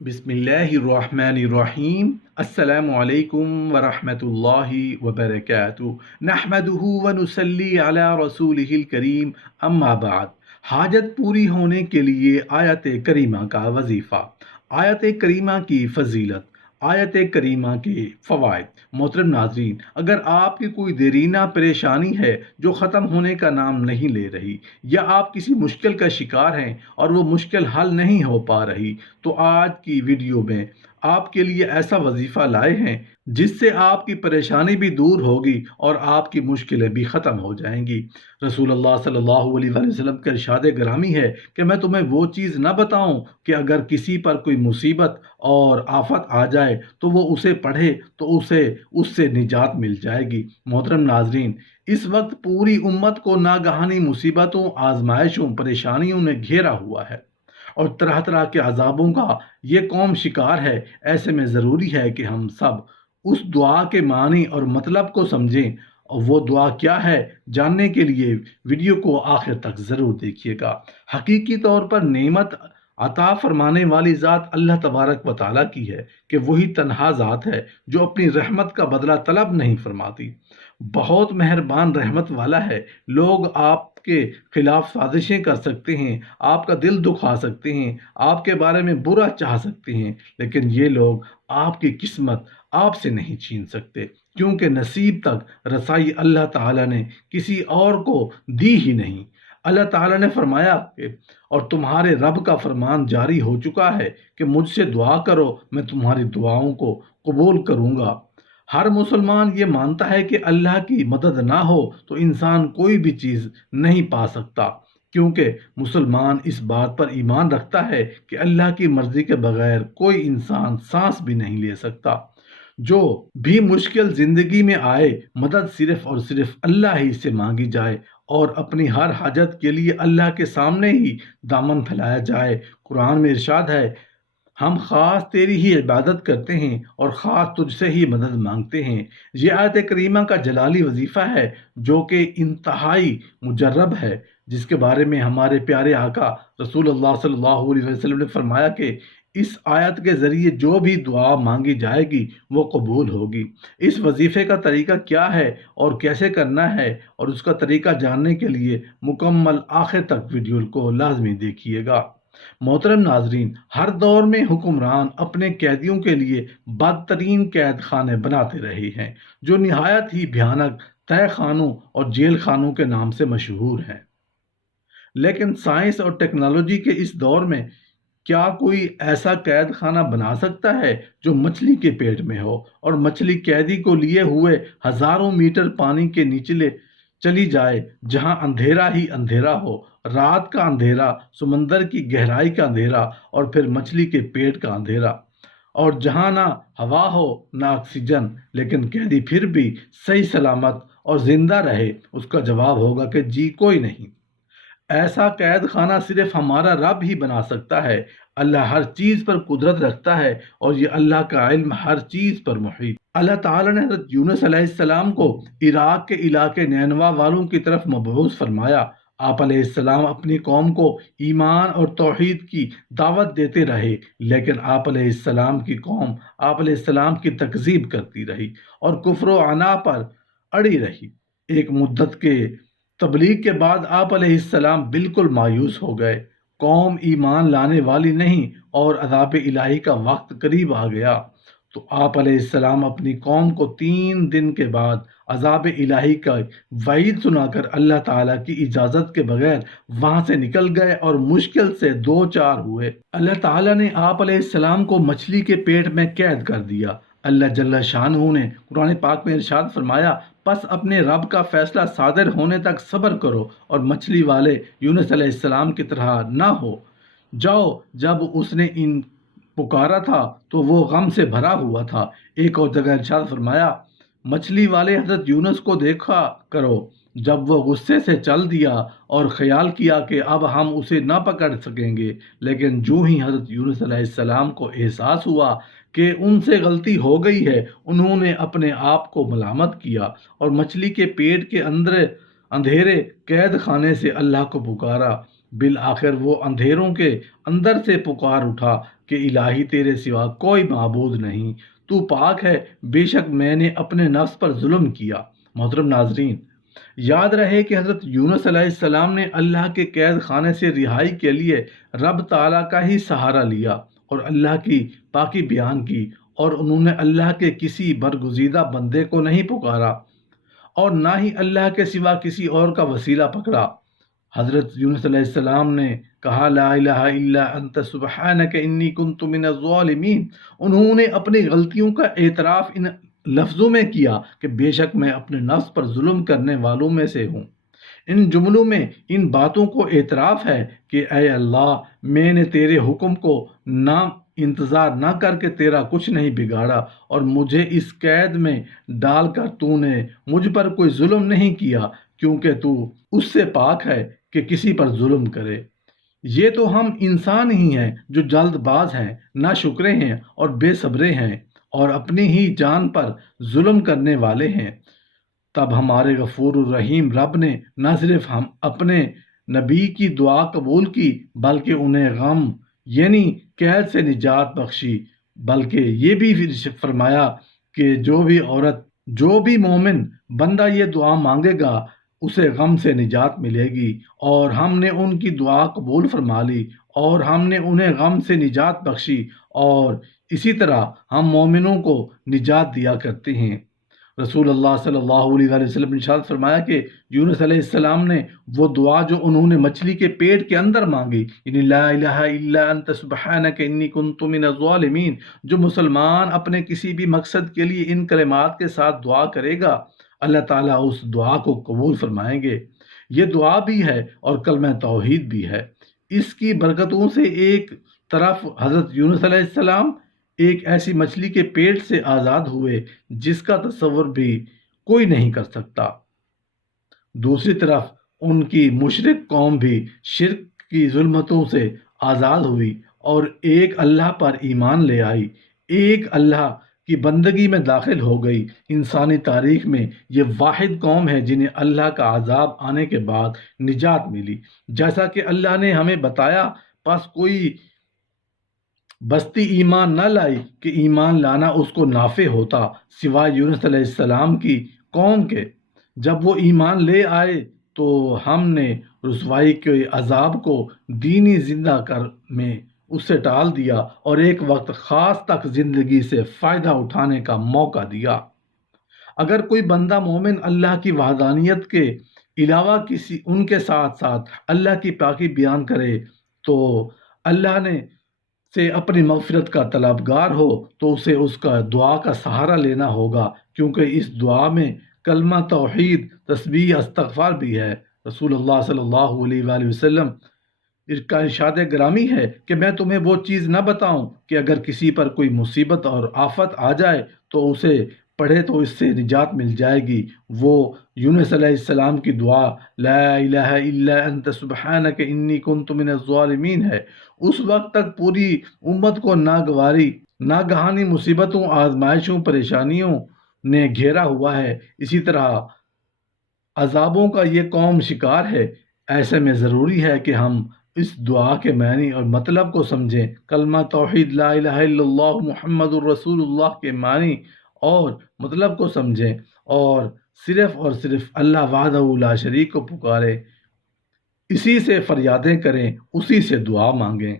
बिस्मिल्लाहिर्रहमानिर्रहीम। अस्सलामु अलैकुम वरहमतुल्लाहि वबरकातुहू। नहमदुहु व नुसल्ली अला रसूलिहिल करीम, अम्मा बाद। हाजत पूरी होने के लिए आयत करीमा का वजीफ़ा। आयत करीमा की फजीलत, आयत करीमा के फ़वाइद। मोहतरम नाज़रीन, अगर आपकी कोई देरीना परेशानी है जो ख़त्म होने का नाम नहीं ले रही, या आप किसी मुश्किल का शिकार हैं और वो मुश्किल हल नहीं हो पा रही, तो आज की वीडियो में आपके लिए ऐसा वजीफ़ा लाए हैं जिससे आपकी परेशानी भी दूर होगी और आपकी मुश्किलें भी ख़त्म हो जाएंगी। रसूलुल्लाह सल्लल्लाहु अलैहि वसल्लम का इरशाद ग्रामी है कि मैं तुम्हें वो चीज़ न बताऊं कि अगर किसी पर कोई मुसीबत और आफत आ जाए तो वो उसे पढ़े तो उसे उससे निजात मिल जाएगी। मोहतरम नाजरीन, इस वक्त पूरी उम्मत को नागहानी मुसीबतों, आजमाइशों, परेशानियों ने घेरा हुआ है और तरह तरह के अजाबों का ये कौम शिकार है। ऐसे में ज़रूरी है कि हम सब उस दुआ के मानी और मतलब को समझें, और वो दुआ क्या है जानने के लिए वीडियो को आखिर तक ज़रूर देखिएगा। हकीकी तौर पर नेमत अता फरमाने वाली ज़ात अल्लाह तबारक व तआला की है कि वही तन्हा ज़ात है जो अपनी रहमत का बदला तलब नहीं फरमाती। बहुत मेहरबान रहमत वाला है। लोग आपके खिलाफ साजिशें कर सकते हैं, आपका दिल दुखा सकते हैं, आपके बारे में बुरा चाह सकते हैं, लेकिन ये लोग आपकी किस्मत आपसे नहीं छीन सकते, क्योंकि नसीब तक रसाई अल्लाह ताला ने किसी और को दी ही नहीं। अल्लाह ताला ने फरमाया कि और तुम्हारे रब का फरमान जारी हो चुका है कि मुझसे दुआ करो, मैं तुम्हारी दुआओं को कबूल करूंगा। हर मुसलमान ये मानता है कि अल्लाह की मदद ना हो तो इंसान कोई भी चीज़ नहीं पा सकता, क्योंकि मुसलमान इस बात पर ईमान रखता है कि अल्लाह की मर्ज़ी के बगैर कोई इंसान सांस भी नहीं ले सकता। जो भी मुश्किल ज़िंदगी में आए, मदद सिर्फ़ और सिर्फ़ अल्लाह ही से मांगी जाए और अपनी हर हाजत के लिए अल्लाह के सामने ही दामन फैलाया जाए। कुरान में इरशाद है, हम ख़ास तेरी ही इबादत करते हैं और ख़ास तुझसे ही मदद मांगते हैं। ये आयत करीमा का जलाली वजीफ़ा है जो कि इंतहाई मुजर्रब है, जिसके बारे में हमारे प्यारे आका रसूलुल्लाह सल्लल्लाहु अलैहि वसल्लम ने फरमाया कि इस आयत के ज़रिए जो भी दुआ मांगी जाएगी वो कबूल होगी। इस वजीफ़े का तरीका क्या है और कैसे करना है, और उसका तरीका जानने के लिए मुकम्मल आखिर तक वीडियो को लाजमी देखिएगा। मोहतरम नाजरीन, हर दौर में हुक्मरान अपने कैदियों के लिए बदतरीन कैद खाने बनाते रहे हैं जो निहायत ही भयानक तय खानों और जेल खानों के नाम से मशहूर हैं। लेकिन साइंस और टेक्नोलॉजी के इस दौर में क्या कोई ऐसा कैद खाना बना सकता है जो मछली के पेट में हो और मछली कैदी को लिए हुए हजारों मीटर पानी के नीचे चली जाए, जहां अंधेरा ही अंधेरा हो, रात का अंधेरा, समंदर की गहराई का अंधेरा और फिर मछली के पेट का अंधेरा, और जहां ना हवा हो ना ऑक्सीजन, लेकिन कैदी फिर भी सही सलामत और जिंदा रहे? उसका जवाब होगा कि जी कोई नहीं। ऐसा कैद खाना सिर्फ हमारा रब ही बना सकता है। अल्लाह हर चीज़ पर कुदरत रखता है और ये अल्लाह का इल्म हर चीज़ पर मुहीत। अल्लाह ताला ने हज़रत यूनुस अलैहिस्सलाम को इराक के इलाके नैनवा वालों की तरफ मबऊस फरमाया। आप अलैहिस्सलाम अपनी कौम को ईमान और तौहीद की दावत देते रहे, लेकिन आप अलैहिस्सलाम की कौम आप अलैहिस्सलाम की तकज़ीब करती रही और कुफ्र व अना पर अड़ी रही। एक मुद्दत के तबलीग के बाद आप अलैहिस्सलाम बिल्कुल मायूस हो गए। कौम ईमान लाने वाली नहीं और अज़ाब इलाही का वक्त करीब आ गया। तो आप अलैहिस्सलाम अपनी कौम को 3 दिन के बाद अज़ाब इलाही का वईद सुनाकर अल्लाह ताला की इजाज़त के बगैर वहाँ से निकल गए और मुश्किल से 2-4 हुए। अल्लाह ताला ने आप अलैहिस्सलाम को मछली के पेट में कैद कर दिया। अल्लाह जल्ल शानहू ने कुरान पाक में इरशाद फरमाया, बस अपने रब का फैसला सादिर होने तक सब्र करो और मछली वाले यूनुस अलैहिस्सलाम की तरह ना हो जाओ। जब उसने इन पुकारा था तो वो गम से भरा हुआ था। एक और जगह इरशाद फरमाया, मछली वाले हजरत यूनुस को देखा करो जब वो गुस्से से चल दिया और ख्याल किया कि अब हम उसे ना पकड़ सकेंगे, लेकिन जो ही हजरत यूनुस अलैहिस्सलाम को एहसास हुआ कि उनसे गलती हो गई है, उन्होंने अपने आप को मलामत किया और मछली के पेट के अंदर अंधेरे कैद खाने से अल्लाह को पुकारा। बिल आखिर वो अंधेरों के अंदर से पुकार उठा, کہ الہی تیرے سوا کوئی معبود نہیں، تو پاک ہے، بے شک میں نے اپنے نفس پر ظلم کیا۔ محترم ناظرین، یاد رہے کہ حضرت یونس علیہ السلام نے اللہ کے قید خانے سے رہائی کے لیے رب تعالیٰ کا ہی سہارا لیا اور اللہ کی پاکی بیان کی، اور انہوں نے اللہ کے کسی برگزیدہ بندے کو نہیں پکارا اور نہ ہی اللہ کے سوا کسی اور کا وسیلہ پکڑا۔ حضرت یونس علیہ السلام نے کہا لا الہ الا انت سبحانک انی کنت من الظالمین۔ انہوں نے اپنی غلطیوں کا اعتراف ان لفظوں میں کیا کہ بے شک میں اپنے نفس پر ظلم کرنے والوں میں سے ہوں۔ ان جملوں میں ان باتوں کو اعتراف ہے کہ اے اللہ، میں نے تیرے حکم کو نہ انتظار نہ کر کے تیرا کچھ نہیں بگاڑا، اور مجھے اس قید میں ڈال کر تو نے مجھ پر کوئی ظلم نہیں کیا، کیونکہ تو اس سے پاک ہے کہ کسی پر ظلم کرے۔ یہ تو ہم انسان ہی ہیں جو جلد باز ہیں، ناشکرے ہیں اور بے صبرے ہیں، اور اپنی ہی جان پر ظلم کرنے والے ہیں۔ تب ہمارے غفور الرحیم رب نے نہ صرف ہم اپنے نبی کی دعا قبول کی، بلکہ انہیں غم یعنی قید سے نجات بخشی، بلکہ یہ بھی فرمایا کہ جو بھی مومن بندہ یہ دعا مانگے گا اسے غم سے نجات ملے گی، اور ہم نے ان کی دعا قبول فرما لی اور ہم نے انہیں غم سے نجات بخشی، اور اسی طرح ہم مومنوں کو نجات دیا کرتے ہیں۔ رسول اللہ صلی اللہ علیہ وآلہ وسلم نے ارشاد فرمایا کہ یونس علیہ السلام نے وہ دعا جو انہوں نے مچھلی کے پیٹ کے اندر مانگی، یعنی لا الہ الا انت سبحانک انی کنت من الظالمین، جو مسلمان اپنے کسی بھی مقصد کے لیے ان کلمات کے ساتھ دعا کرے گا، اللہ تعالیٰ اس دعا کو قبول فرمائیں گے۔ یہ دعا بھی ہے اور کلمہ توحید بھی ہے۔ اس کی برکتوں سے ایک طرف حضرت یونس علیہ السلام ایک ایسی مچھلی کے پیٹ سے آزاد ہوئے جس کا تصور بھی کوئی نہیں کر سکتا، دوسری طرف ان کی مشرک قوم بھی شرک کی ظلمتوں سے آزاد ہوئی اور ایک اللہ پر ایمان لے آئی، ایک اللہ کی بندگی میں داخل ہو گئی۔ انسانی تاریخ میں یہ واحد قوم ہے جنہیں اللہ کا عذاب آنے کے بعد نجات ملی۔ جیسا کہ اللہ نے ہمیں بتایا، پس کوئی بستی ایمان نہ لائی کہ ایمان لانا اس کو نافع ہوتا، سوائے یونس علیہ السلام کی قوم کے۔ جب وہ ایمان لے آئے تو ہم نے رسوائی کے عذاب کو دینی زندہ کر میں اس سے ٹال دیا اور ایک وقت خاص تک زندگی سے فائدہ اٹھانے کا موقع دیا۔ اگر کوئی بندہ مومن اللہ کی وحدانیت کے علاوہ ان کے ساتھ ساتھ اللہ کی پاکی بیان کرے تو اللہ نے سے اپنی مغفرت کا طلبگار ہو تو اسے اس کا دعا کا سہارا لینا ہوگا، کیونکہ اس دعا میں کلمہ توحید، تسبیح، استغفار بھی ہے۔ رسول اللہ صلی اللہ علیہ وآلہ وسلم کا ارشاد گرامی ہے کہ میں تمہیں وہ چیز نہ بتاؤں کہ اگر کسی پر کوئی مصیبت اور آفت آ جائے تو اسے پڑھے تو اس سے نجات مل جائے گی۔ وہ یونس علیہ السلام کی دعا لا الہ الا انت سبحانک انی کنت من الظالمین ہے۔ اس وقت تک پوری امت کو ناگہانی مصیبتوں، آزمائشوں، پریشانیوں نے گھیرا ہوا ہے، اسی طرح عذابوں کا یہ قوم شکار ہے۔ ایسے میں ضروری ہے کہ ہم اس دعا کے معنی اور مطلب کو سمجھیں۔ کلمہ توحید لا الہ الا اللہ محمد الرسول اللہ کے معنی اور مطلب کو سمجھیں اور صرف اللہ وحدہ لا شریک کو پکاریں، اسی سے فریادیں کریں، اسی سے دعا مانگیں۔